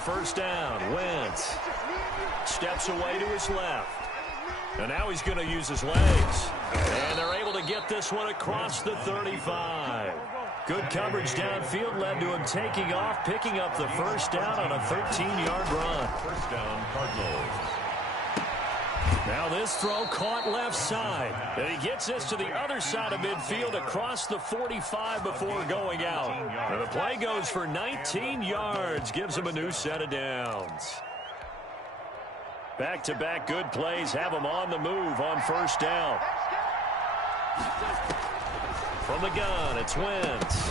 first down. Wentz steps away to his left. And now he's going to use his legs. And they're able to get this one across the 35. Good coverage downfield led to him taking off, picking up the first down on a 13-yard run. First down, Cardinals. Now this throw caught left side. And he gets this to the other side of midfield across the 45 before going out. And the play goes for 19 yards, gives him a new set of downs. Back-to-back good plays have him on the move on first down. From the gun, it's Wentz.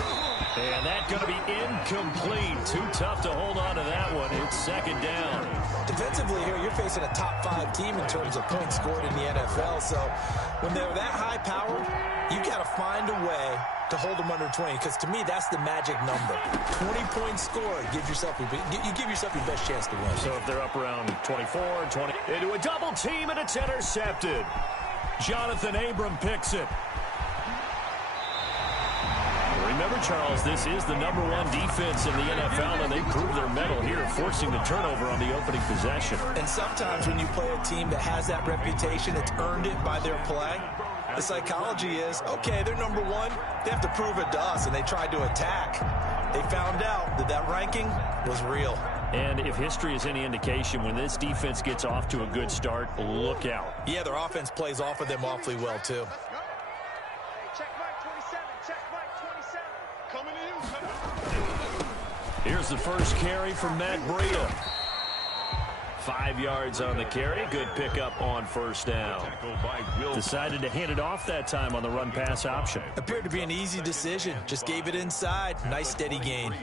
And that's going to be incomplete. Too tough to hold on to that one. It's second down. Defensively here, you're facing a top-5 team in terms of points scored in the NFL. So when they're that high-powered, you got to find a way to hold them under 20. Because to me, that's the magic number. 20 points scored. You give yourself your best chance to win. So if they're up around 24, 20, into a double team, and it's intercepted. Jonathan Abram picks it. Remember, Charles, this is the #1 defense in the NFL, and they prove their mettle here, forcing the turnover on the opening possession. And sometimes when you play a team that has that reputation, it's earned it by their play. The psychology is, okay, they're #1. They have to prove it to us, and they tried to attack. They found out that that ranking was real. And if history is any indication, when this defense gets off to a good start, look out. Yeah, their offense plays off of them awfully well, too. Here's the first carry from Matt Breida. 5 yards on the carry. Good pickup on first down. Decided to hand it off that time on the run-pass option. Appeared to be an easy decision. Just gave it inside. Nice steady gain.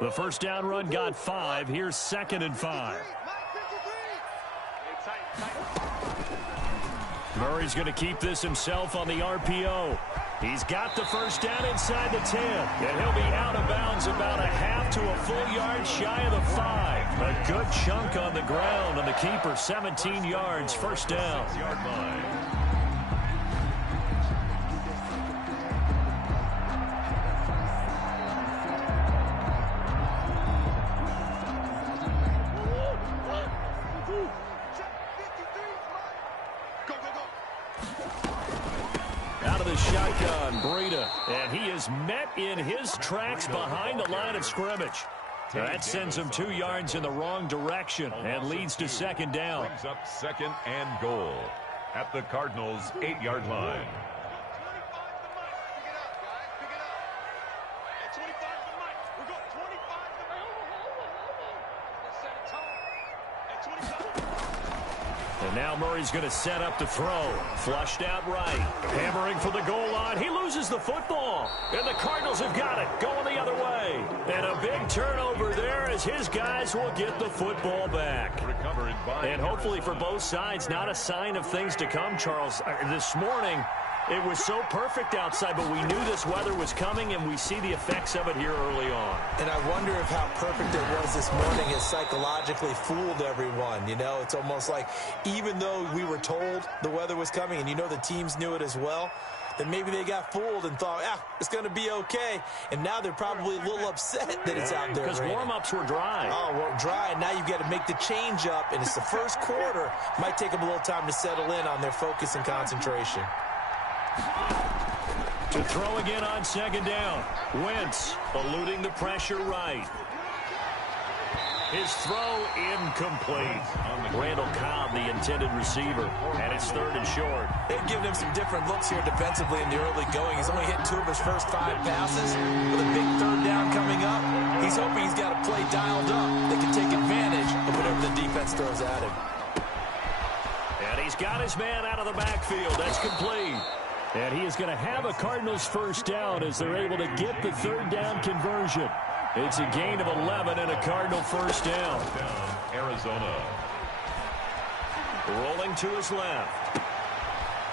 The first down run got 5. Here's 2nd and 5. Murray's going to keep this himself on the RPO. He's got the first down inside the 10. And he'll be out of bounds about a half to a full yard shy of the 5. A good chunk on the ground, and the keeper 17 yards, first down. Shotgun, Breida, and he is met in his tracks behind the line of scrimmage. That sends him 2 yards in the wrong direction and leads to second down. Brings up 2nd and goal at the Cardinals' 8-yard line. And now Murray's going to set up to throw. Flushed out right. Hammering for the goal line. He loses the football. And the Cardinals have got it. Going the other way. And a big turnover there as his guys will get the football back. And hopefully for both sides, not a sign of things to come, Charles. This morning, it was so perfect outside, but we knew this weather was coming, and we see the effects of it here early on. And I wonder if how perfect it was this morning has psychologically fooled everyone. You know, it's almost like even though we were told the weather was coming, and you know the teams knew it as well, then maybe they got fooled and thought, it's going to be okay. And now they're probably a little upset that it's out there. Because warm-ups were dry. Oh, well, dry. And now you've got to make the change up, and it's the first quarter. Might take them a little time to settle in on their focus and concentration. To throw again on second down. Wentz eluding the pressure right. His throw incomplete. Randall Cobb, the intended receiver, and it's 3rd and short. They've given him some different looks here defensively in the early going. He's only hit 2 of his first 5 passes. With a big 3rd down coming up, he's hoping he's got a play dialed up that can take advantage of whatever the defense throws at him. And he's got his man out of the backfield. That's complete. And he is going to have a Cardinals first down as they're able to get the 3rd down conversion. It's a gain of 11 and a Cardinal first down. Arizona. Rolling to his left.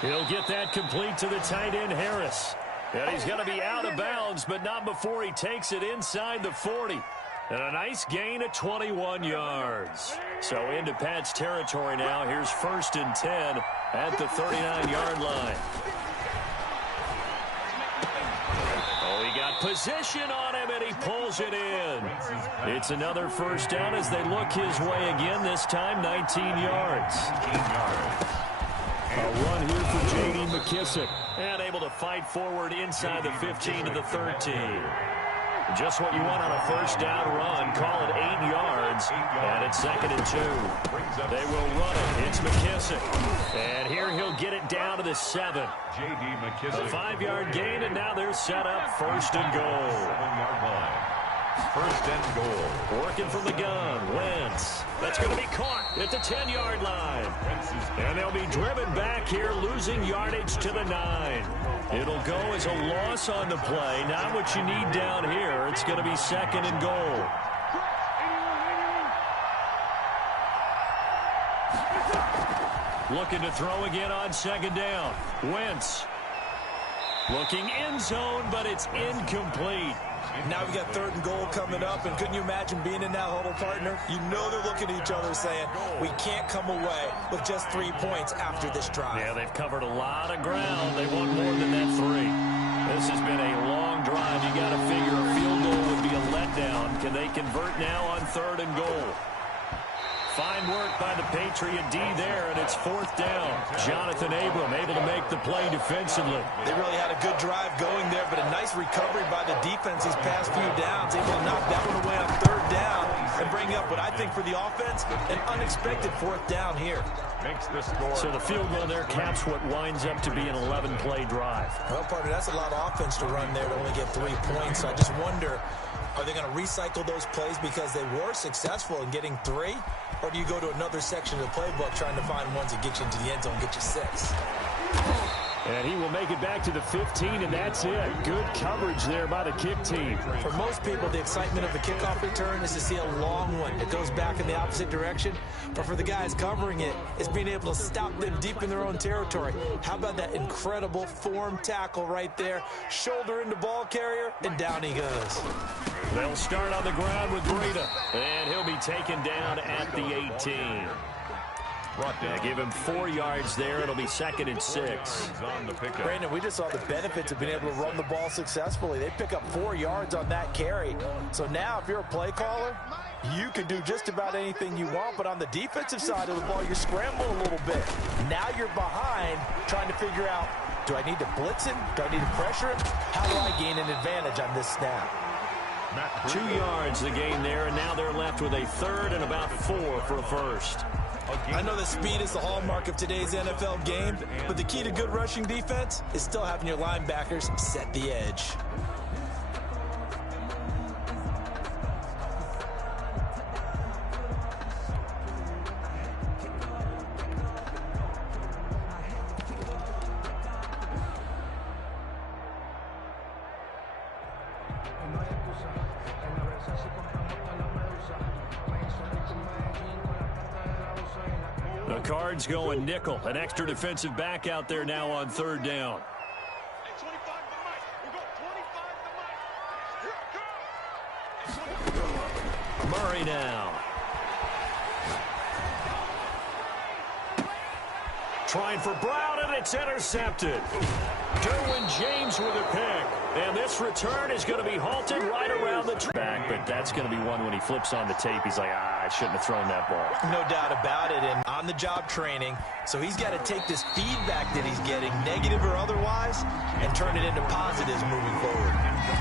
He'll get that complete to the tight end, Harris. And he's going to be out of bounds, but not before he takes it inside the 40. And a nice gain of 21 yards. So into Pat's territory now. Here's 1st and 10 at the 39-yard line. Oh, he got position on him, and he pulls it in. It's another 1st down as they look his way again, this time 19 yards. A run here for J.D. McKissic. And able to fight forward inside the 15 to the 13. Just what you want on a 1st down run. Call it 8 yards. And it's 2nd and 2. They will run it. It's McKissic. And here he'll get it down to the 7. J.D. McKissic. A 5-yard gain, and now they're set up 1st and goal. 7-yard line. 1st and goal. Working from the gun. Wentz. That's going to be caught at the 10-yard line. And they'll be driven back here, losing yardage to the 9. It'll go as a loss on the play. Not what you need down here. It's going to be 2nd and goal. Looking to throw again on 2nd down. Wentz. Looking end zone, but it's incomplete. Now we got 3rd and goal coming up, and couldn't you imagine being in that huddle, partner? You know they're looking at each other saying, we can't come away with just 3 points after this drive. Yeah, they've covered a lot of ground. They want more than that 3. This has been a long drive. You got to figure a field goal would be a letdown. Can they convert now on 3rd and goal? Fine work by the Patriot D there, and it's 4th down. Jonathan Abram able to make the play defensively. They really had a good drive going there, but a nice recovery by the defense these past few downs. Able to knock that one away on 3rd down and bring up what I think for the offense, an unexpected 4th down here. Makes the score. So the field goal there caps what winds up to be an 11-play drive. Well, partner, that's a lot of offense to run there to only get 3 points. So I just wonder, are they going to recycle those plays because they were successful in getting 3? Or do you go to another section of the playbook trying to find ones that get you into the end zone and get you 6? And he will make it back to the 15, and that's it. Good coverage there by the kick team. For most people, the excitement of the kickoff return is to see a long one that goes back in the opposite direction. But for the guys covering it, it's being able to stop them deep in their own territory. How about that incredible form tackle right there? Shoulder into ball carrier, and down he goes. They'll start on the ground with Breida, and he'll be taken down at the 18. They give him 4 yards there. It'll be 2nd and 6. Brandon, we just saw the benefits of being able to run the ball successfully. They pick up 4 yards on that carry. So now if you're a play caller, you can do just about anything you want. But on the defensive side of the ball, you're scrambling a little bit. Now you're behind trying to figure out, do I need to blitz him? Do I need to pressure him? How do I gain an advantage on this snap? 2 yards the gain there, and now they're left with a 3rd and about 4 for a 1st. I know that speed is the hallmark of today's NFL game, but the key to good rushing defense is still having your linebackers set the edge. The Cards going nickel. An extra defensive back out there now on 3rd down. Murray now. Trying for Brown, and it's intercepted. Derwin James with a pick. And this return is going to be halted right around the back, but that's going to be one when he flips on the tape. He's like, I shouldn't have thrown that ball. No doubt about it, and on-the-job training. So he's got to take this feedback that he's getting, negative or otherwise, and turn it into positives moving forward.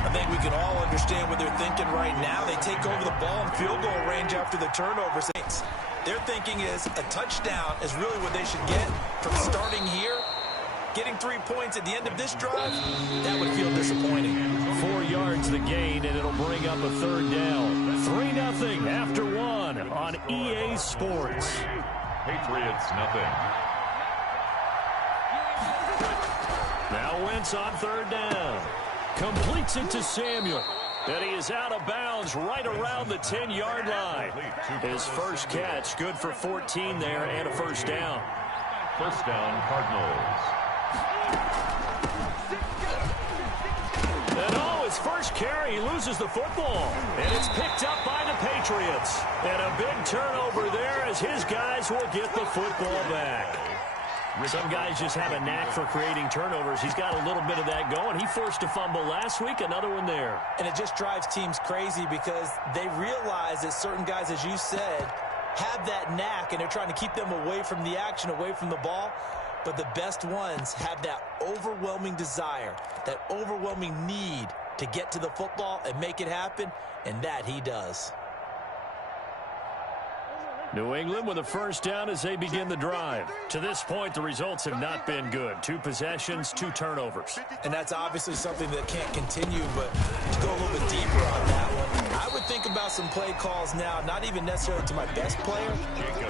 I think we can all understand what they're thinking right now. They take over the ball in field goal range after the turnover. Their thinking is a touchdown is really what they should get from starting here. Getting 3 points at the end of this drive, that would feel disappointing. 4 yards the gain, and it'll bring up a 3rd down. 3-0 after 1 on EA Sports. Patriots, nothing. Now Wentz on 3rd down. Completes it to Samuel. And he is out of bounds right around the 10-yard line. His first catch, good for 14 there and a 1st down. 1st down, Cardinals. And his first carry, he loses the football. And it's picked up by the Patriots. And a big turnover there as his guys will get the football back. Some guys just have a knack for creating turnovers. He's got a little bit of that going. He forced a fumble last week, another one there. And it just drives teams crazy because they realize that certain guys, as you said, have that knack, and they're trying to keep them away from the action, away from the ball. But the best ones have that overwhelming desire, that overwhelming need to get to the football and make it happen, and that he does. New England with a first down as they begin the drive. To this point, the results have not been good. 2 possessions, 2 turnovers. And that's obviously something that can't continue, but to go a little bit deeper on that one, I would think about some play calls now, not even necessarily to my best player,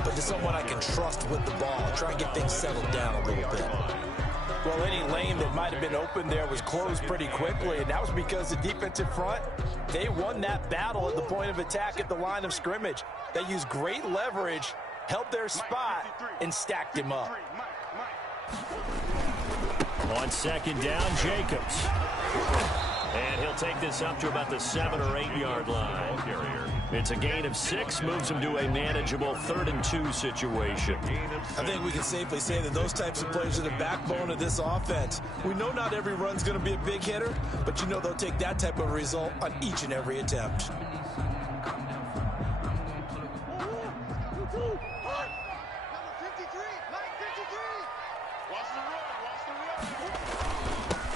but to someone I can trust with the ball. Try and get things settled down a little bit. Well, any lane that might have been open there was closed pretty quickly, and that was because the defensive front, they won that battle at the point of attack at the line of scrimmage. They used great leverage, held their spot, and stacked him up. On second down, Jacobs. And he'll take this up to about the 7 or 8 yard line. It's a gain of 6, moves him to a manageable 3rd and 2 situation. I think we can safely say that those types of plays are the backbone of this offense. We know not every run's going to be a big hitter, but you know they'll take that type of result on each and every attempt.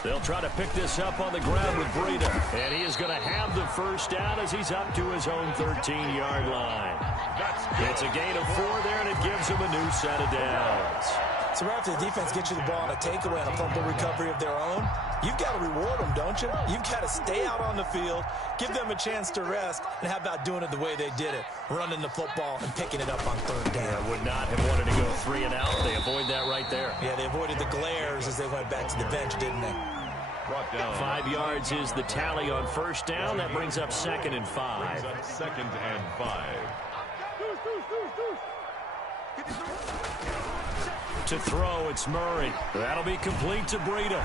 They'll try to pick this up on the ground with Breida. And he is going to have the first down as he's up to his own 13-yard line. It's a gain of 4 there, and it gives him a new set of downs. So right after the defense gets you the ball on a takeaway and a fumble recovery of their own, you've got to reward them, don't you? You've got to stay out on the field, give them a chance to rest, and how about doing it the way they did it, running the football and picking it up on 3rd down. Yeah, would not have wanted to go 3 and out. They avoid that right there. Yeah, they avoided the glares as they went back to the bench, didn't they? 5 yards is the tally on first down. That brings up 2nd and 5. 2nd and 5. To throw, it's Murray. That'll be complete to Breida.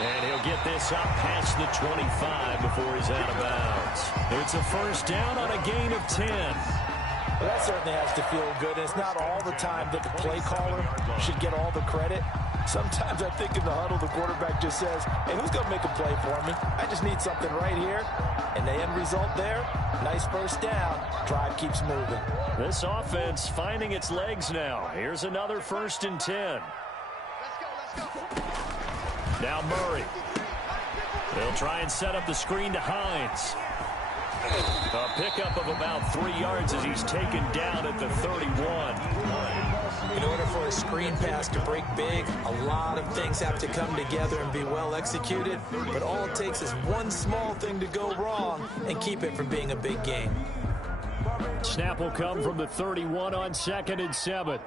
And he'll get this up past the 25 before he's out of bounds. It's a first down on a gain of 10. Well, that certainly has to feel good. It's not all the time that the play caller should get all the credit. Sometimes I think in the huddle, the quarterback just says, hey, who's going to make a play for me? I just need something right here. And the end result there, nice first down. Drive keeps moving. This offense finding its legs now. Here's another 1st and 10. Now Murray. They'll try and set up the screen to Hines. A pickup of about 3 yards as he's taken down at the 31. In order for a screen pass to break big, a lot of things have to come together and be well executed. But all it takes is one small thing to go wrong and keep it from being a big game. Snap will come from the 31 on 2nd and 7.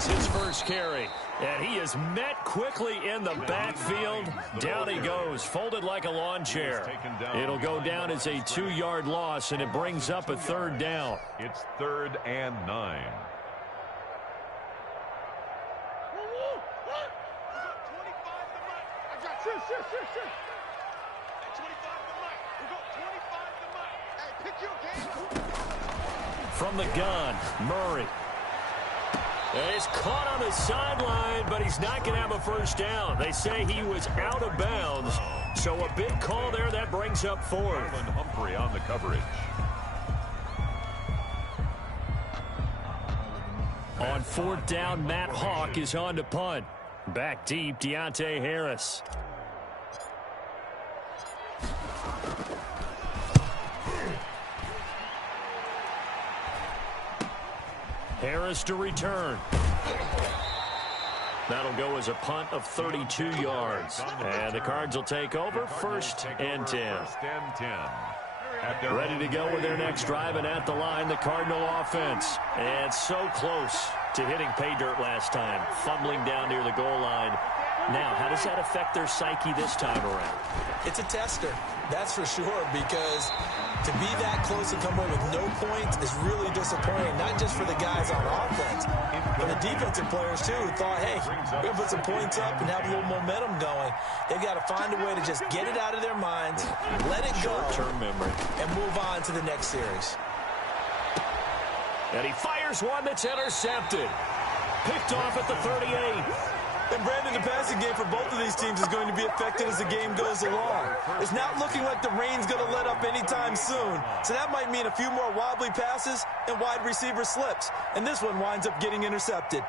His first carry, and he is met quickly in the backfield. Down he goes, folded like a lawn chair. It'll go down as a 2-yard loss, and it brings up a 3rd down. It's 3rd and 9. From the gun, Murray. And he's caught on the sideline, but he's not going to have a first down. They say he was out of bounds. So a big call there. That brings up 4th. Humphrey on the coverage. On 4th down, Matt Hawk is on to punt. Back deep, Deontay Harris. Harris to return. That'll go as a punt of 32 yards. And the Cards will take over 1st and 10. 1st and 10. Ready to go with their next drive, and at the line, the Cardinal offense. And so close to hitting pay dirt last time. Fumbling down near the goal line. Now, how does that affect their psyche this time around? It's a tester, that's for sure, because to be that close and come away with no points is really disappointing, not just for the guys on offense, but the defensive players, too, who thought, hey, we're going to put some points up and have a little momentum going. They've got to find a way to just get it out of their minds, let it go, short-term memory, and move on to the next series. And he fires one that's intercepted. Picked off at the 38. And, Brandon, the passing game for both of these teams is going to be affected as the game goes along. It's not looking like the rain's going to let up anytime soon. So that might mean a few more wobbly passes and wide receiver slips. And this one winds up getting intercepted.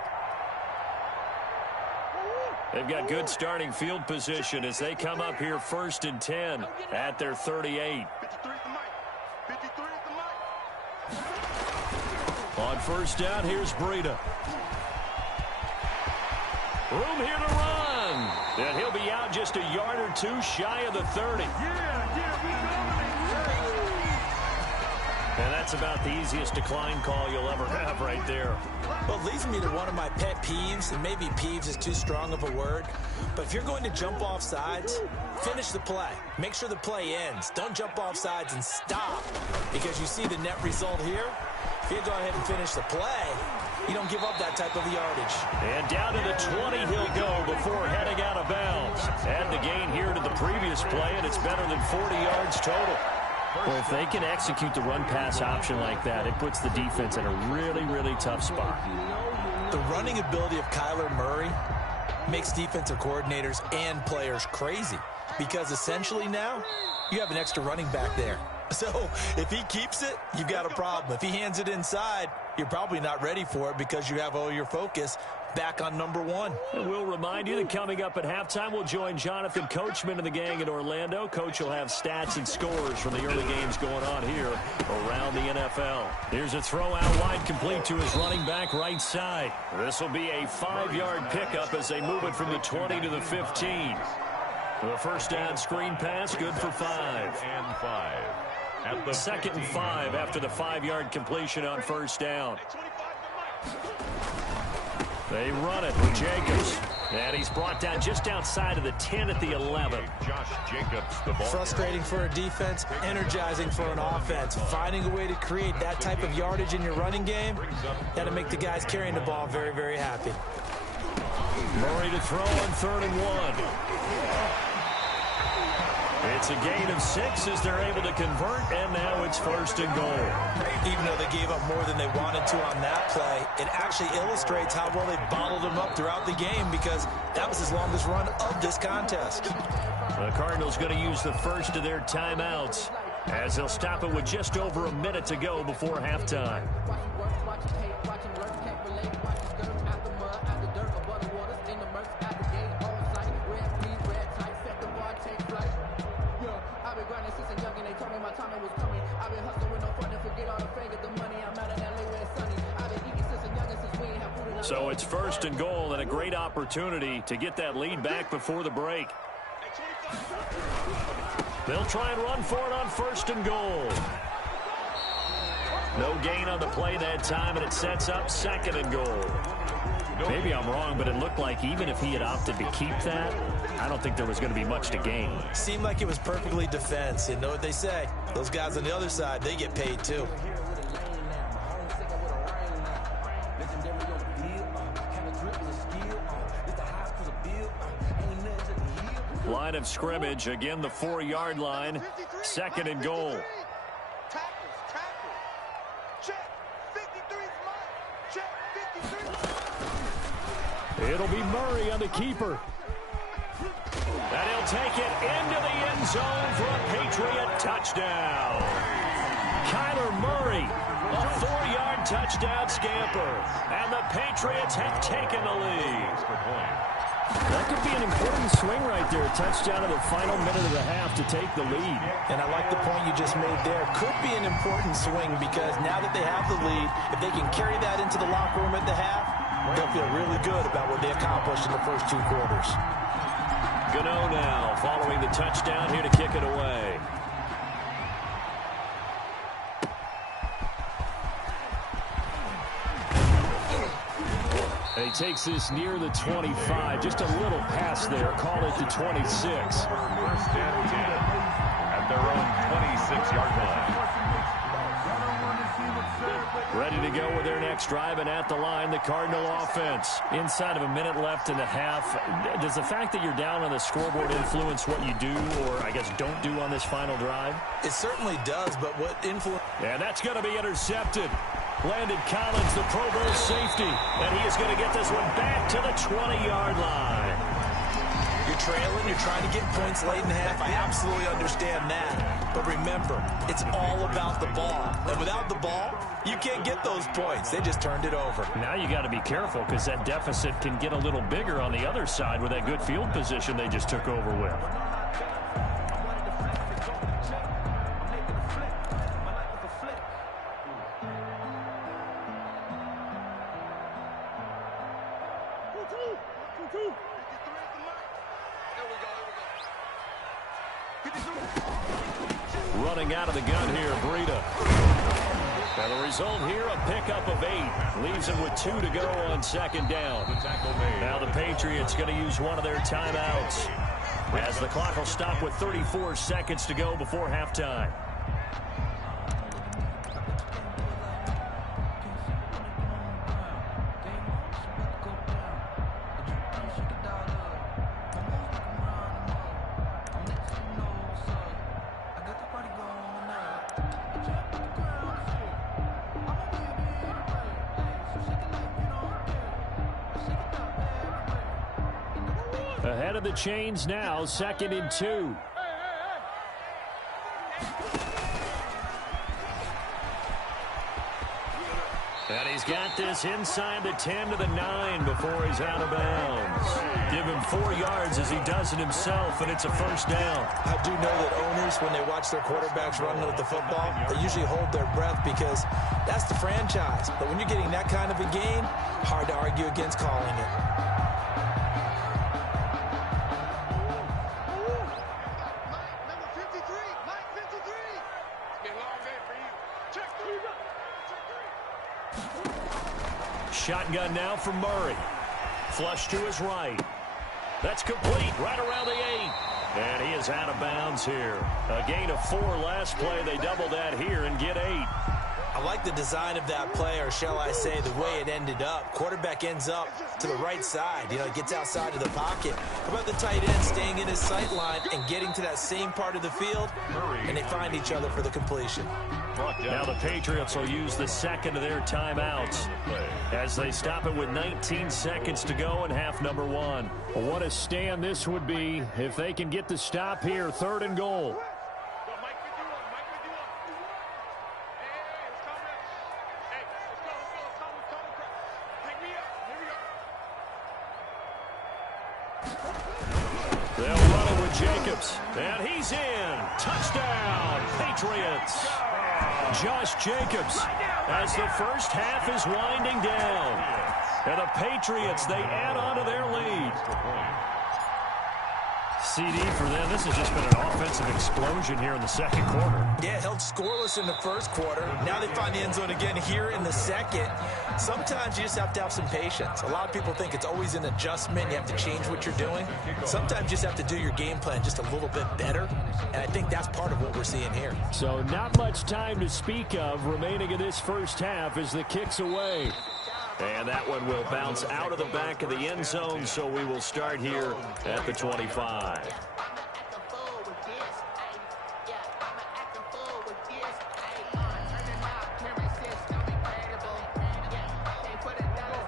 They've got good starting field position as they come up here 1st and 10 at their 38. On 1st down, here's Breida. Room here to run. And he'll be out just a yard or two shy of the 30. And that's about the easiest decline call you'll ever have right there. Well, it leads me to one of my pet peeves, and maybe peeves is too strong of a word, but if you're going to jump off sides, finish the play. Make sure the play ends. Don't jump off sides and stop, because you see the net result here. If you go ahead and finish the play, you don't give up that type of yardage. And down to the 20 he'll go before heading out of bounds. Add the gain here to the previous play, and it's better than 40 yards total. Well, if they can execute the run-pass option like that, it puts the defense in a really, really tough spot. The running ability of Kyler Murray makes defensive coordinators and players crazy, because essentially now you have an extra running back there. So if he keeps it, you've got a problem. If he hands it inside, you're probably not ready for it because you have all your focus back on number one. And we'll remind you that coming up at halftime, we'll join Jonathan Coachman and the gang in Orlando. Coach will have stats and scores from the early games going on here around the NFL. Here's a throw out wide, complete to his running back right side. This will be a 5-yard pickup as they move it from the 20 to the 15. The first down screen pass, good for 5. And 5. At the 2nd and 5 after the 5-yard completion on 1st down. They run it with Jacobs. And he's brought down just outside of the 10 at the 11. Josh Jacobs, the ball. Frustrating for a defense, energizing for an offense. Finding a way to create that type of yardage in your running game, that'll make the guys carrying the ball very, very happy. Murray to throw on 3rd and 1. It's a gain of 6 as they're able to convert, and now it's 1st and goal. Even though they gave up more than they wanted to on that play, it actually illustrates how well they bottled them up throughout the game, because that was his longest run of this contest. The Cardinals going to use the first of their timeouts as they'll stop it with just over a minute to go before halftime. So it's 1st and goal, and a great opportunity to get that lead back before the break. They'll try and run for it on 1st and goal. No gain on the play that time, and it sets up 2nd and goal. Maybe I'm wrong, but it looked like even if he had opted to keep that, I don't think there was going to be much to gain. Seemed like it was perfectly defense. You know what they say? Those guys on the other side, they get paid too. Line of scrimmage, again the 4-yard line, 2nd and goal. It'll be Murray on the keeper. And he'll take it into the end zone for a Patriot touchdown. Kyler Murray, a 4-yard touchdown scamper. And the Patriots have taken the lead. That could be an important swing right there. A touchdown in the final minute of the half to take the lead. And I like the point you just made there. Could be an important swing because now that they have the lead, if they can carry that into the locker room at the half, they'll feel really good about what they accomplished in the first 2 quarters. Gano now following the touchdown here to kick it away. He takes this near the 25. Just a little pass there. Call it the 26. First and 10 at their own 26-yard line. Ready to go with their next drive, and at the line, the Cardinal offense. Inside of a minute left in the half, does the fact that you're down on the scoreboard influence what you do, or I guess don't do on this final drive? It certainly does, but what influence... And that's going to be intercepted. Landon Collins, the Pro Bowl safety, and he is going to get this one back to the 20-yard line. You're trailing, you're trying to get points late in the half. I absolutely understand that. But remember, it's all about the ball. And without the ball, you can't get those points. They just turned it over. Now you got to be careful because that deficit can get a little bigger on the other side with that good field position they just took over with. Running out of the gun here, Breida. And the result here, a pickup of 8. Leaves him with 2 to go on second down. Now the Patriots going to use one of their timeouts, as the clock will stop with 34 seconds to go before halftime. Ahead of the chains now, 2nd and 2. And he's got this inside the 10 to the 9 before he's out of bounds. Give him 4 yards as he does it himself, and it's a first down. I do know that owners, when they watch their quarterbacks run with the football, they usually hold their breath because that's the franchise. But when you're getting that kind of a game, hard to argue against calling it. Shotgun now for Murray. Flush to his right. That's complete right around the 8. And he is out of bounds here. A gain of 4 last play. They double that here and get 8. I like the design of that play, or shall I say the way it ended up. Quarterback ends up to the right side. You know, he gets outside of the pocket. How about the tight end staying in his sight line and getting to that same part of the field? And they find each other for the completion. Now the Patriots will use the second of their timeouts as they stop it with 19 seconds to go in half number 1. What a stand this would be if they can get the stop here. 3rd and goal. They'll run it with Jacobs. And he's in. Touchdown, Patriots. Josh Jacobs, as the first half is winding down. And the Patriots, they add on to their lead. CD for them. This has just been an offensive explosion here in the second quarter. Yeah, held scoreless in the first quarter. Now they find the end zone again here in the second. Sometimes you just have to have some patience. A lot of people think it's always an adjustment. You have to change what you're doing. Sometimes you just have to do your game plan just a little bit better. And I think that's part of what we're seeing here. So not much time to speak of remaining in this first half as the kick's away. And that one will bounce out of the back of the end zone, so we will start here at the 25.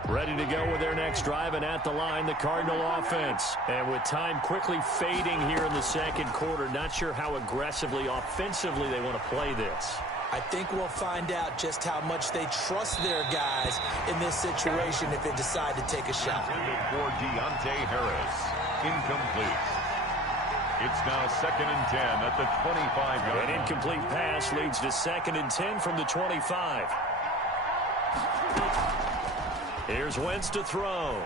Ready to go with their next drive, and at the line, the Cardinal offense. And with time quickly fading here in the second quarter, not sure how aggressively, offensively they want to play this. I think we'll find out just how much they trust their guys in this situation if they decide to take a shot. For Deontay Harris, incomplete. It's now 2nd and 10 at the 25-yard line. An incomplete pass leads to 2nd and 10 from the 25. Here's Wentz to throw.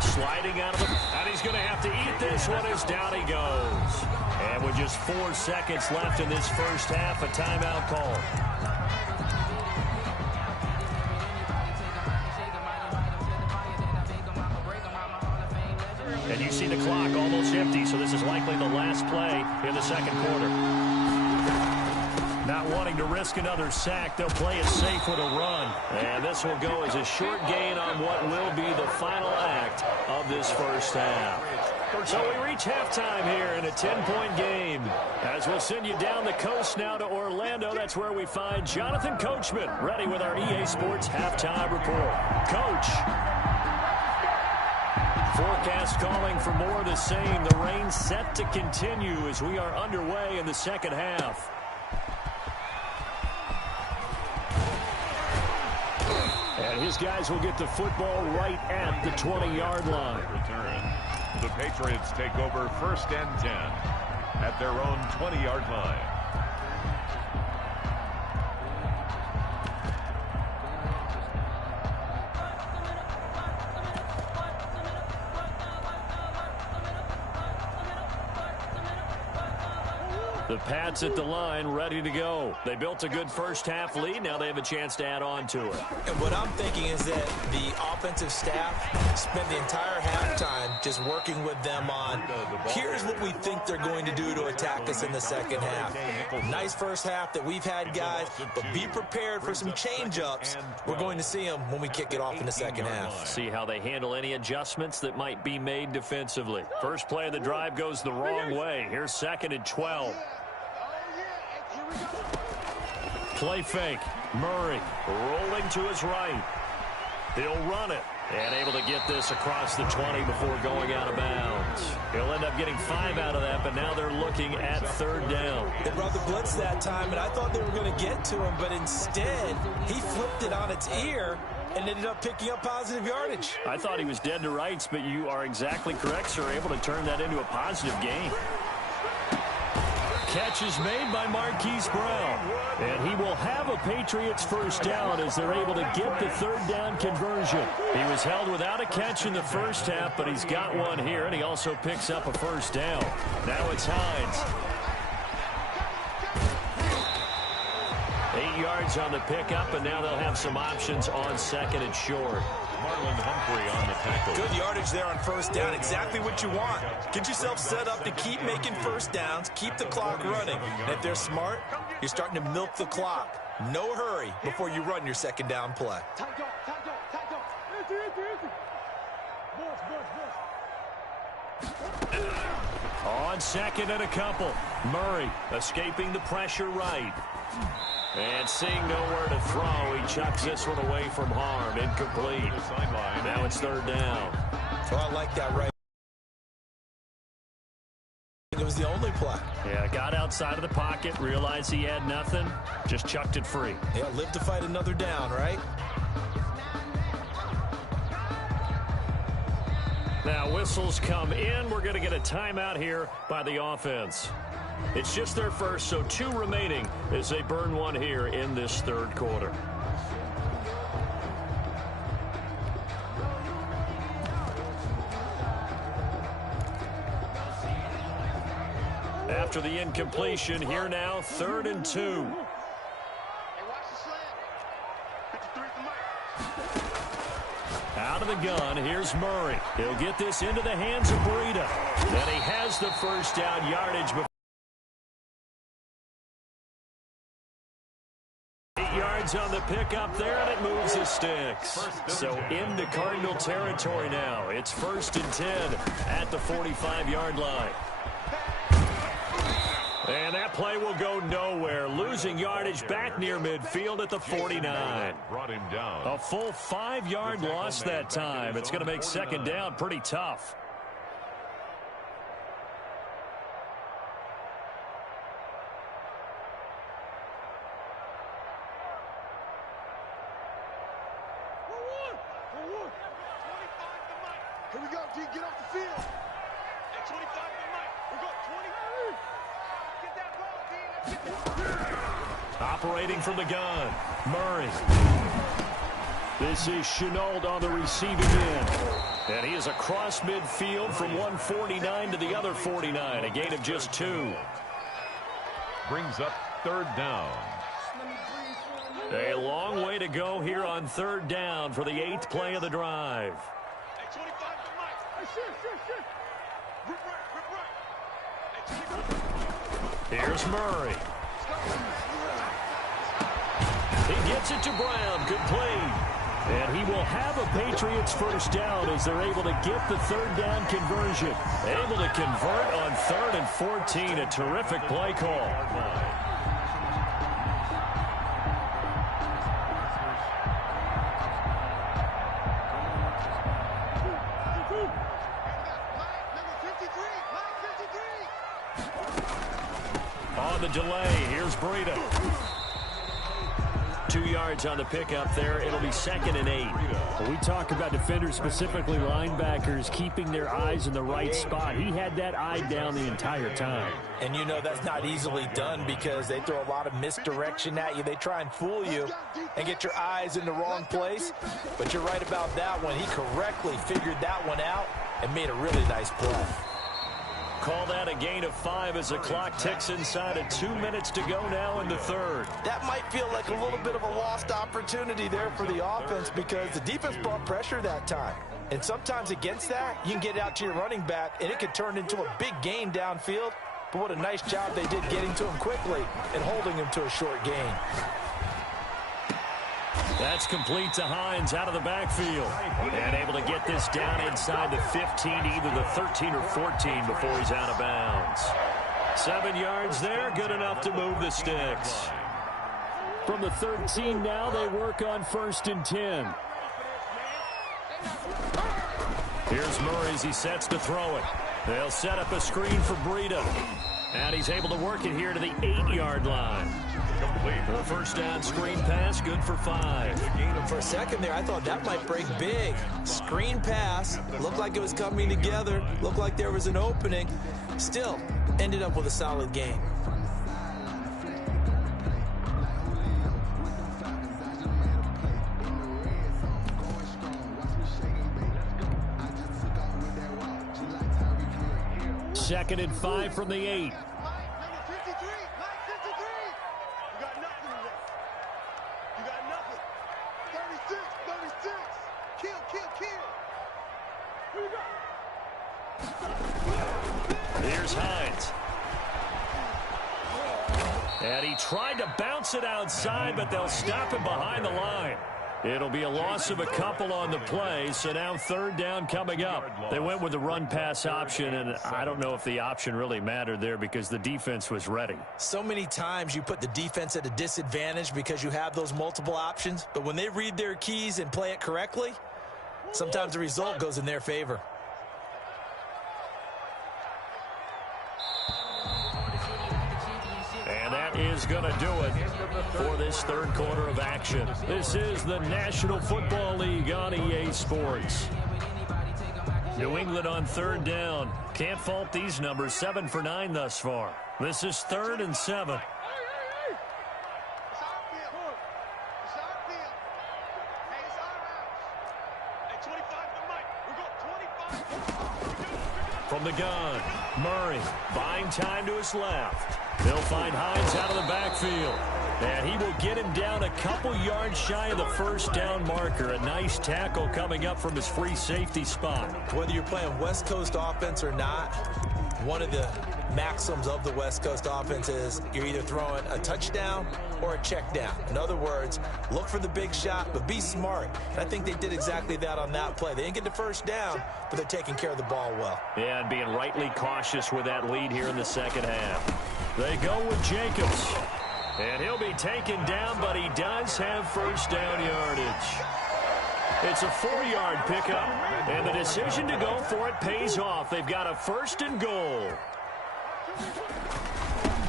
Sliding out of the... And he's going to have to eat this one as down he goes. And with just 4 seconds left in this first half, a timeout call. And you see the clock almost empty, so this is likely the last play in the second quarter. Not wanting to risk another sack, they'll play it safe with a run. And this will go as a short gain on what will be the final act of this first half. So we reach halftime here in a 10-point game. As we'll send you down the coast now to Orlando, that's where we find Jonathan Coachman ready with our EA Sports halftime report. Coach. Forecast calling for more of the same. The rain set to continue as we are underway in the second half. And his guys will get the football right at the 20-yard line. Return. The Patriots take over 1st and 10 at their own 20-yard line. The Pats at the line, ready to go. They built a good first-half lead. Now they have a chance to add on to it. And what I'm thinking is that the offensive staff spent the entire halftime just working with them on, here's what we think they're going to do to attack us in the second half. Nice first half that we've had, guys, but be prepared for some change-ups. We're going to see them when we kick it off in the second half. See how they handle any adjustments that might be made defensively. First play of the drive goes the wrong way. Here's 2nd and 12. Play fake. Murray rolling to his right. He'll run it. And able to get this across the 20 before going out of bounds. He'll end up getting 5 out of that, but now they're looking at 3rd down. They brought the blitz that time, and I thought they were going to get to him, but instead, he flipped it on its ear and ended up picking up positive yardage. I thought he was dead to rights, but you are exactly correct, sir. Able to turn that into a positive gain. Catch is made by Marquise Brown. And he will have a Patriots first down as they're able to get the 3rd down conversion. He was held without a catch in the first half, but he's got one here, and he also picks up a first down. Now it's Hines. 8 yards on the pickup, and now they'll have some options on 2nd and short. Marlon Humphrey on the tackle. Good yardage there on first down. Exactly what you want. Get yourself set up to keep making first downs, keep the clock running. And if they're smart, you're starting to milk the clock. No hurry before you run your 2nd down play. On 2nd and a couple. Murray escaping the pressure right. And seeing nowhere to throw, he chucks this one away from harm. Incomplete. Now it's 3rd down. Oh, I like that right. It was the only play. Yeah, got outside of the pocket, realized he had nothing, just chucked it free. Yeah, live to fight another down, right? Now whistles come in. We're going to get a timeout here by the offense. It's just their first, so 2 remaining as they burn one here in this 3rd quarter. After the incompletion, here now, 3rd and 2. Out of the gun, here's Murray. He'll get this into the hands of Breida. And he has the first down yardage. 8 yards on the pickup there, and it moves the sticks. So into Cardinal territory now. It's 1st and 10 at the 45-yard line. And that play will go nowhere. Losing yardage back near midfield at the 49. Brought him down. A full 5-yard loss that time. It's going to make 2nd down pretty tough. Here we go, D. Get off the field. At 25 to Mike. We got 20. Get that ball, D. Let's get that. Operating from the gun, Murray. This is Chenault on the receiving end. And he is across midfield from 149 to the other 49. A gain of just 2. Brings up 3rd down. A long way to go here on 3rd down for the 8th play of the drive. At 25 to Mike. Here's Murray. He gets it to Brown. Good play. And he will have a Patriots first down as they're able to get the third down conversion. Able to convert on 3rd and 14. A terrific play call. On the delay, here's Breida. 2 yards on the pickup there. It'll be 2nd and 8. When we talk about defenders, specifically linebackers, keeping their eyes in the right spot. He had that eye down the entire time. And you know that's not easily done because they throw a lot of misdirection at you. They try and fool you and get your eyes in the wrong place. But you're right about that one. He correctly figured that one out and made a really nice play. Call that a gain of 5 as the clock ticks inside of 2 minutes to go now in the third. That might feel like a little bit of a lost opportunity there for the offense because the defense brought pressure that time. And sometimes against that, you can get out to your running back, and it could turn into a big gain downfield. But what a nice job they did getting to him quickly and holding him to a short gain. That's complete to Hines out of the backfield. And able to get this down inside the 15, either the 13 or 14 before he's out of bounds. 7 yards there, good enough to move the sticks. From the 13 now, they work on 1st and 10. Here's Murray as he sets to throw it. They'll set up a screen for Breida. And he's able to work it here to the 8-yard line. The first down screen pass, good for 5. For a second there, I thought that might break big. Screen pass, looked like it was coming together, looked like there was an opening. Still, ended up with a solid game. Second and 5 from the 8. Here's Hines. And he tried to bounce it outside, but they'll stop him behind the line. It'll be a loss of a couple on the play, so now 3rd down coming up. They went with the run-pass option, and I don't know if the option really mattered there because the defense was ready. So many times you put the defense at a disadvantage because you have those multiple options, but when they read their keys and play it correctly, sometimes the result goes in their favor. And that is going to do it for this 3rd quarter of action. This is the National Football League on EA Sports. New England on 3rd down. Can't fault these numbers. 7 for 9 thus far. This is 3rd and 7. From the gun, Murray buying time to his left. They'll find Hines out of the backfield. And he will get him down a couple yards shy of the first down marker. A nice tackle coming up from his free safety spot. Whether you're playing West Coast offense or not, one of the maxims of the West Coast offense is you're either throwing a touchdown or a check down. In other words, look for the big shot, but be smart. And I think they did exactly that on that play. They didn't get the first down, but they're taking care of the ball well. Yeah, and being rightly cautious with that lead here in the second half. They go with Jacobs. And he'll be taken down, but he does have first down yardage. It's a 4-yard pickup, and the decision to go for it pays off. They've got a 1st and goal.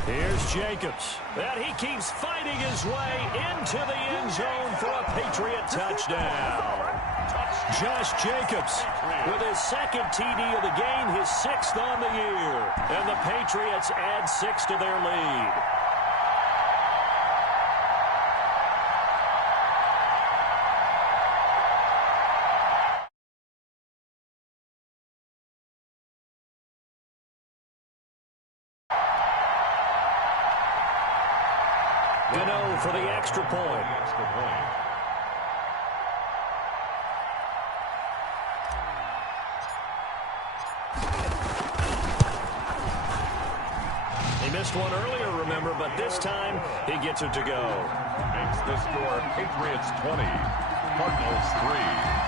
Here's Jacobs. And he keeps fighting his way into the end zone for a Patriot touchdown. Josh Jacobs with his 2nd TD of the game, his 6th on the year. And the Patriots add 6 to their lead. Gano for the extra point. He missed one earlier, remember, but this time he gets it to go. Makes the score Patriots 20, Cardinals 3.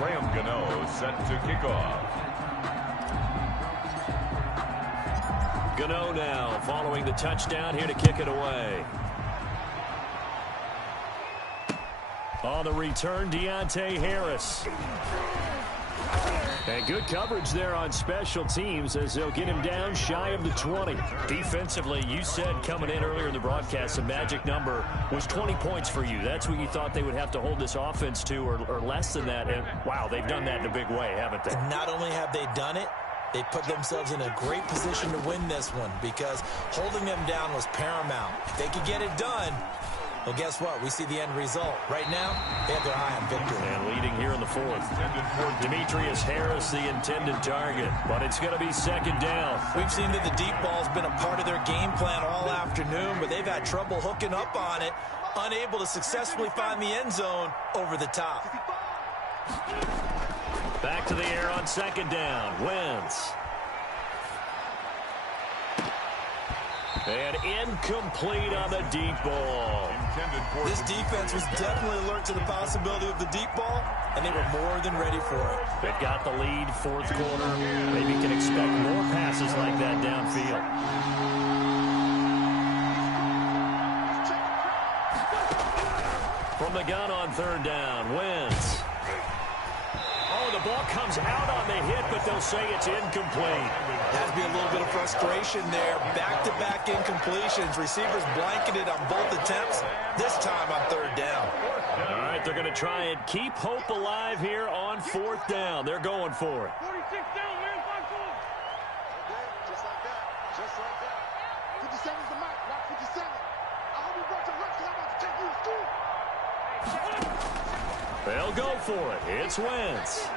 Graham Gano set to kick off. Gano now following the touchdown here to kick it away. On the return, Deontay Harris. And good coverage there on special teams as they'll get him down shy of the 20. Defensively, you said coming in earlier in the broadcast, the magic number was 20 points for you. That's what you thought they would have to hold this offense to, or less than that. And, wow, they've done that in a big way, haven't they? And not only have they done it, they put themselves in a great position to win this one because holding them down was paramount. If they could get it done, well, guess what? We see the end result. Right now, they have their eye on victory. And leading here in the fourth. Demetrius Harris, the intended target. But it's going to be second down. We've seen that the deep ball's been a part of their game plan all afternoon, but they've had trouble hooking up on it, unable to successfully find the end zone over the top. Back to the air on second down. Wentz. And incomplete on the deep ball. This defense was definitely alert to the possibility of the deep ball, and they were more than ready for it. They've got the lead, fourth quarter. Maybe can expect more passes like that downfield. From the gun on third down, Wentz. Oh, the ball comes out on the hit, but they'll say it's incomplete. Has to be a little bit of frustration there. Back-to-back incompletions. Receivers blanketed on both attempts, this time on third down. All right, they're going to try and keep hope alive here on fourth down. They're going for it. 46 down, man. 5-4. Just like that. Just like that. 57's the mic. Watch 57. I hope you brought your lunch because I'm about to take you to school. They'll go for it. It's Wentz.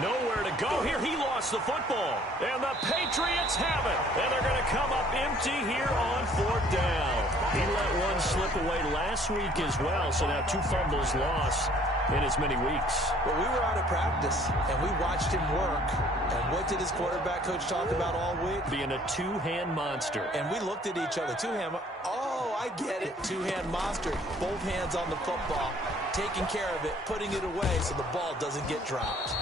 Nowhere to go here. He lost the football. And the Patriots have it. And they're going to come up empty here on fourth down. He let one slip away last week as well. So now 2 fumbles lost in as many weeks. Well, we were out of practice, and we watched him work. And what did his quarterback coach talk about all week? Being a two-hand monster. And we looked at each other. Two-hand. Oh, I get it. Two-hand monster. Both hands on the football. Taking care of it, putting it away so the ball doesn't get dropped.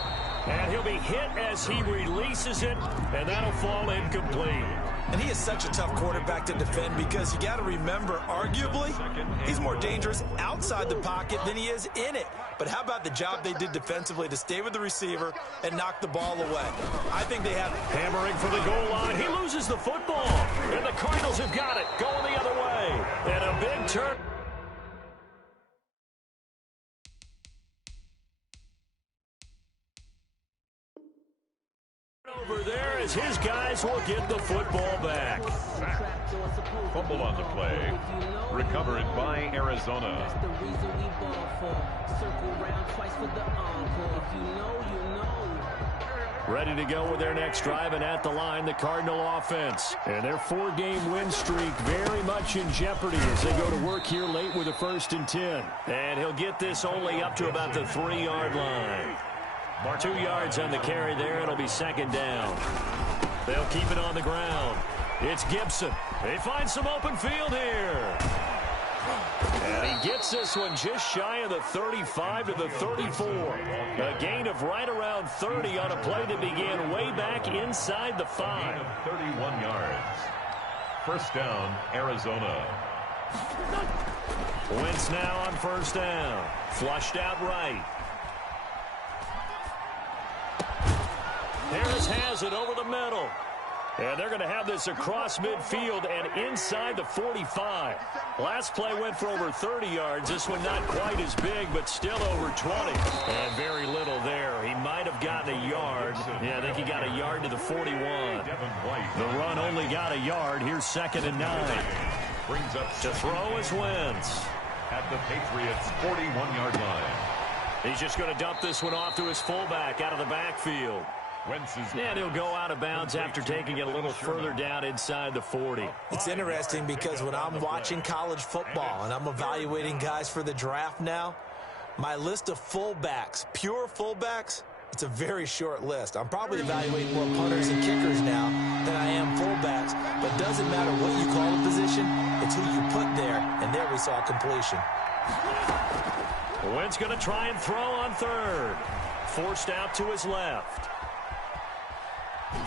And he'll be hit as he releases it, and that'll fall incomplete. And he is such a tough quarterback to defend because you got to remember, arguably, he's more dangerous outside the pocket than he is in it. But how about the job they did defensively to stay with the receiver and knock the ball away? I think they have... Hammering for the goal line. He loses the football. And the Cardinals have got it, going the other way. And a big turn. Over there as his guys will get the football back. Fumble on the play. Recovered by Arizona. Ready to go with their next drive, and at the line, the Cardinal offense. And their 4-game win streak very much in jeopardy as they go to work here late with a 1st and 10. And he'll get this only up to about the 3-yard line. 2 yards on the carry there. It'll be second down. They'll keep it on the ground. It's Gibson. They find some open field here. And he gets this one just shy of the 35 to the 34. A gain of right around 30 on a play that began way back inside the 5. 31 yards. First down, Arizona. Wentz now on first down. Flushed out right. Harris has it over the middle. And they're going to have this across midfield and inside the 45. Last play went for over 30 yards. This one not quite as big, but still over 20. And very little there. He might have gotten a yard. Yeah, I think he got a yard to the 41. The run only got a yard. Here's 2nd and 9. Brings up To throw is Wentz. at the Patriots' 41-yard line. He's just going to dump this one off to his fullback out of the backfield. And he'll go out of bounds after taking it a little further down inside the 40. It's interesting because when I'm watching college football and I'm evaluating guys for the draft now, my list of fullbacks, pure fullbacks, It's a very short list. I'm probably evaluating more punters and kickers now than I am fullbacks, but it doesn't matter what you call a position, it's who you put there, and there we saw completion. Wynn's going to try and throw on third. Forced out to his left.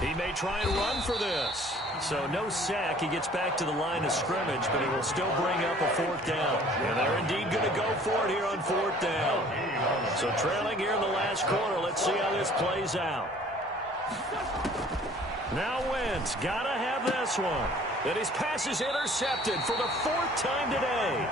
He may try and run for this. So no sack. He gets back to the line of scrimmage, but he will still bring up a fourth down. And they're indeed going to go for it here on fourth down. So trailing here in the last quarter. Let's see how this plays out. Now Wynn's got to have this one. And his pass is intercepted for the fourth time today.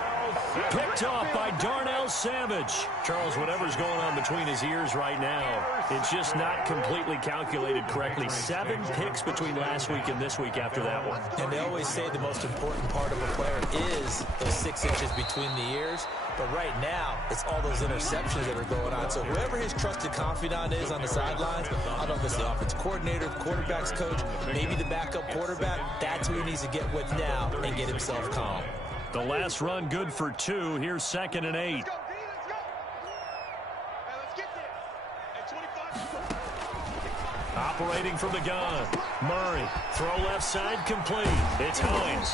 Picked off by Darnell Savage. Charles, whatever's going on between his ears right now, it's just not completely calculated correctly. 7 picks between last week and this week after that one. And they always say the most important part of a player is those 6 inches between the ears. But right now, it's all those interceptions that are going on. So whoever his trusted confidant is on the sidelines, I don't know if it's the offensive coordinator, the quarterback's coach, maybe the backup quarterback, that's who he needs to get with now and get himself calm. The last run good for 2. Here's 2nd and 8. Operating from the gun. Murray. Throw left side complete. It's Hines.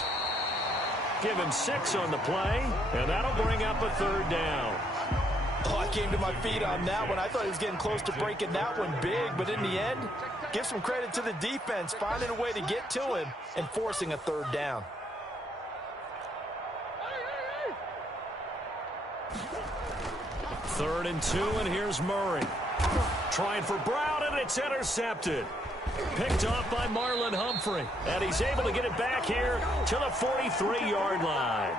Give him 6 on the play, and that'll bring up a third down. Oh, I came to my feet on that one. I thought he was getting close to breaking that one big, but in the end, give some credit to the defense, finding a way to get to him and forcing a third down. Third and 2, and here's Murray. Trying for Brown, and it's intercepted. Picked off by Marlon Humphrey. And he's able to get it back here to the 43-yard line.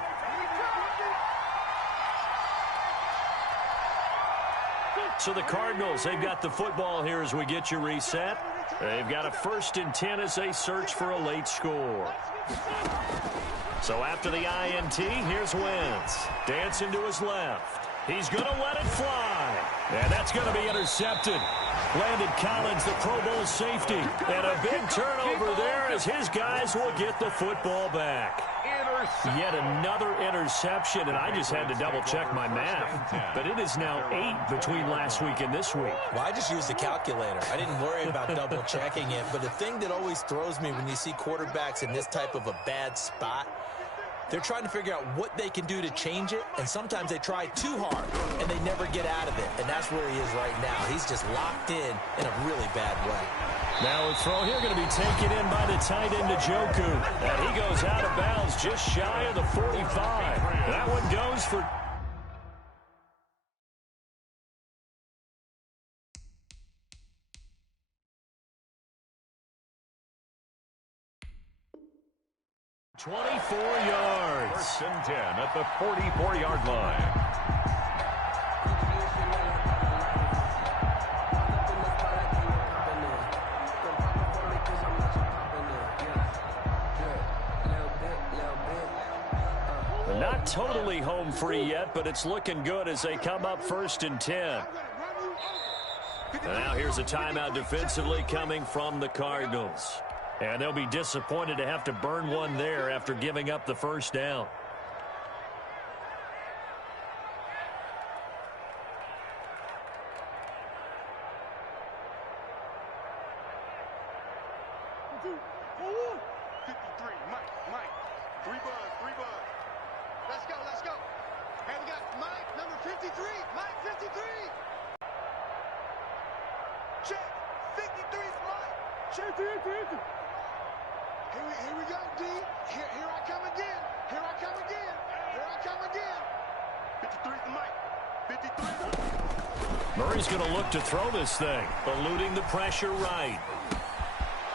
So the Cardinals, they've got the football here as we get you reset. They've got a 1st and 10 as they search for a late score. So after the INT, here's Wentz. Dancing to his left. He's going to let it fly. And that's going to be intercepted. Landon Collins, the Pro Bowl safety. And a big turnover there as his guys will get the football back. Yet another interception, and I just had to double-check my math. But it is now 8 between last week and this week. Well, I just used the calculator. I didn't worry about double-checking it. But the thing that always throws me when you see quarterbacks in this type of a bad spot, they're trying to figure out what they can do to change it, and sometimes they try too hard, and they never get out of it, and that's where he is right now. He's just locked in a really bad way. Now a throw here going to be taken in by the tight end Njoku, and he goes out of bounds just shy of the 45. That one goes for... ...24 yards. 1st and 10 at the 44-yard line. Not totally home free yet, but it's looking good as they come up 1st and 10. And now here's a timeout defensively coming from the Cardinals. And they'll be disappointed to have to burn one there after giving up the first down. Here we go, D. Here I come again. Here I come again. Here I come again. 53's the mic. 53. Murray's going to look to throw this thing, eluding the pressure right.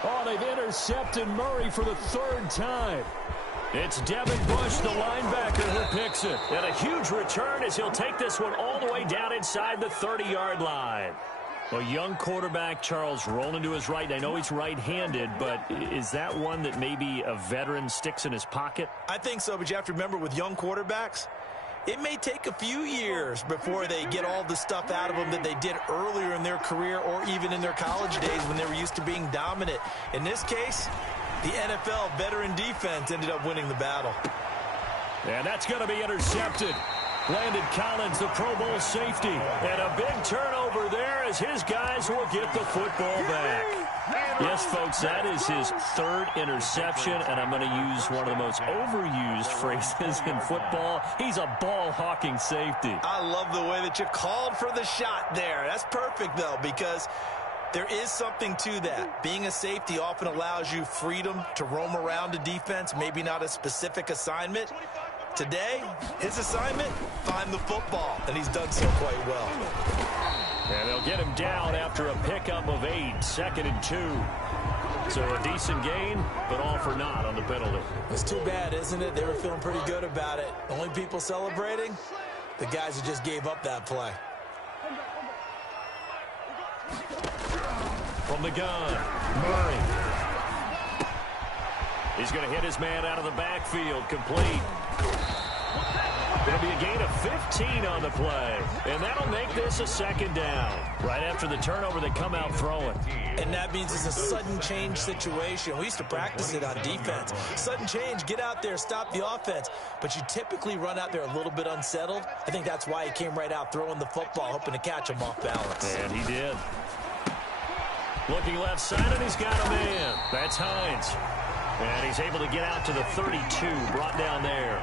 Oh, they've intercepted Murray for the 3rd time. It's Devin Bush, the linebacker, who picks it. And a huge return as he'll take this one all the way down inside the 30-yard line. A young quarterback, Charles, rolling to his right. I know he's right-handed, but is that one that maybe a veteran sticks in his pocket? I think so, but you have to remember with young quarterbacks, it may take a few years before they get all the stuff out of them that they did earlier in their career or even in their college days when they were used to being dominant. In this case, the NFL veteran defense ended up winning the battle. And that's going to be intercepted. Landon Collins, the Pro Bowl safety. And a big turnover over there as his guys will get the football back. Yes, folks, that is his third interception, and I'm going to use one of the most overused phrases in football. He's a ball-hawking safety. I love the way that you called for the shot there. That's perfect, though, because there is something to that. Being a safety often allows you freedom to roam around a defense, maybe not a specific assignment. Today, his assignment, find the football, and he's done so quite well. And they'll get him down after a pickup of 8, 2nd and 2. So a decent gain, but all for naught on the penalty. It's too bad, isn't it? They were feeling pretty good about it. Only people celebrating, the guys who just gave up that play. From the gun, Murray. He's going to hit his man out of the backfield, complete. There'll be a gain of 15 on the play, and that'll make this a 2nd down. Right after the turnover, they come out throwing. And that means it's a sudden change situation. We used to practice it on defense. Sudden change, get out there, stop the offense. But you typically run out there a little bit unsettled. I think that's why he came right out throwing the football, hoping to catch him off balance. And he did. Looking left side, and he's got a man. That's Hines. And he's able to get out to the 32, brought down there.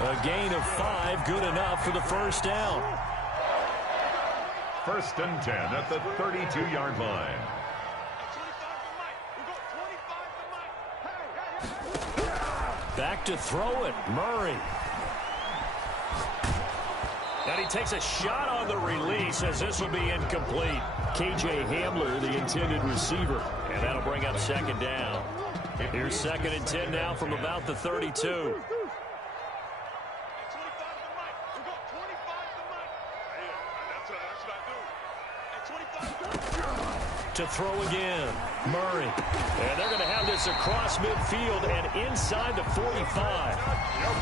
A gain of 5, good enough for the 1st down. 1st and 10 at the 32-yard line. Back to throw it, Murray. And he takes a shot on the release as this will be incomplete. K.J. Hamler, the intended receiver. And that'll bring up 2nd down. Here's 2nd and 10 now from about the 32. To throw again, Murray. And they're going to have this across midfield and inside the 45.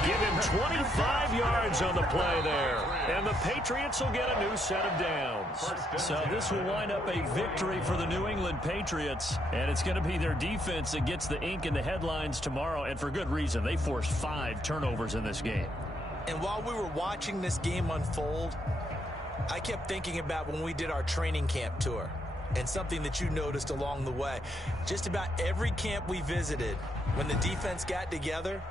Give him 25 yards on the play there. And the Patriots will get a new set of downs. So this will wind up a victory for the New England Patriots. And it's going to be their defense that gets the ink in the headlines tomorrow. And for good reason. They forced 5 turnovers in this game. And while we were watching this game unfold, I kept thinking about when we did our training camp tour. And something that you noticed along the way. Just about every camp we visited, when the defense got together,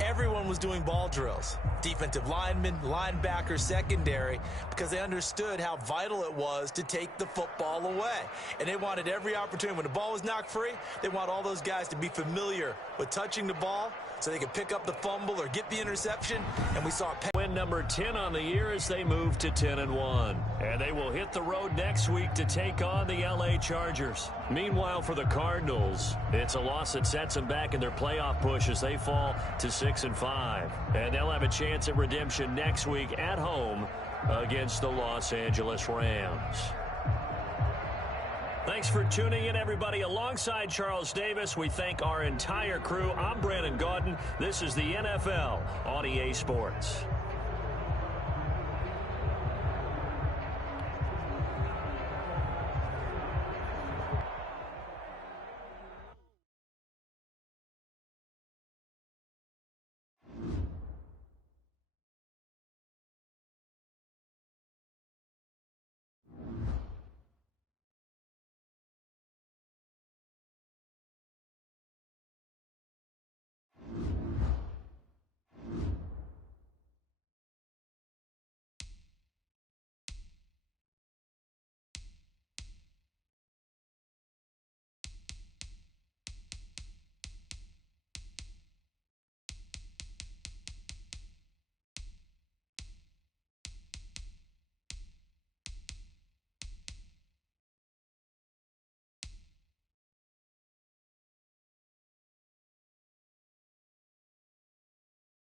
everyone was doing ball drills. Defensive linemen, linebackers, secondary, because they understood how vital it was to take the football away. And they wanted every opportunity. When the ball was knocked free, they want all those guys to be familiar with touching the ball so they could pick up the fumble or get the interception. And we saw win number 10 on the year as they move to 10-1. And they will hit the road next week to take on the L.A. Chargers. Meanwhile, for the Cardinals, it's a loss that sets them back in their playoff push as they fall to 6-5. And they'll have a chance at redemption next week at home against the Los Angeles Rams. Thanks for tuning in, everybody. Alongside Charles Davis, we thank our entire crew. I'm Brandon Gaudin. This is the NFL on EA Sports.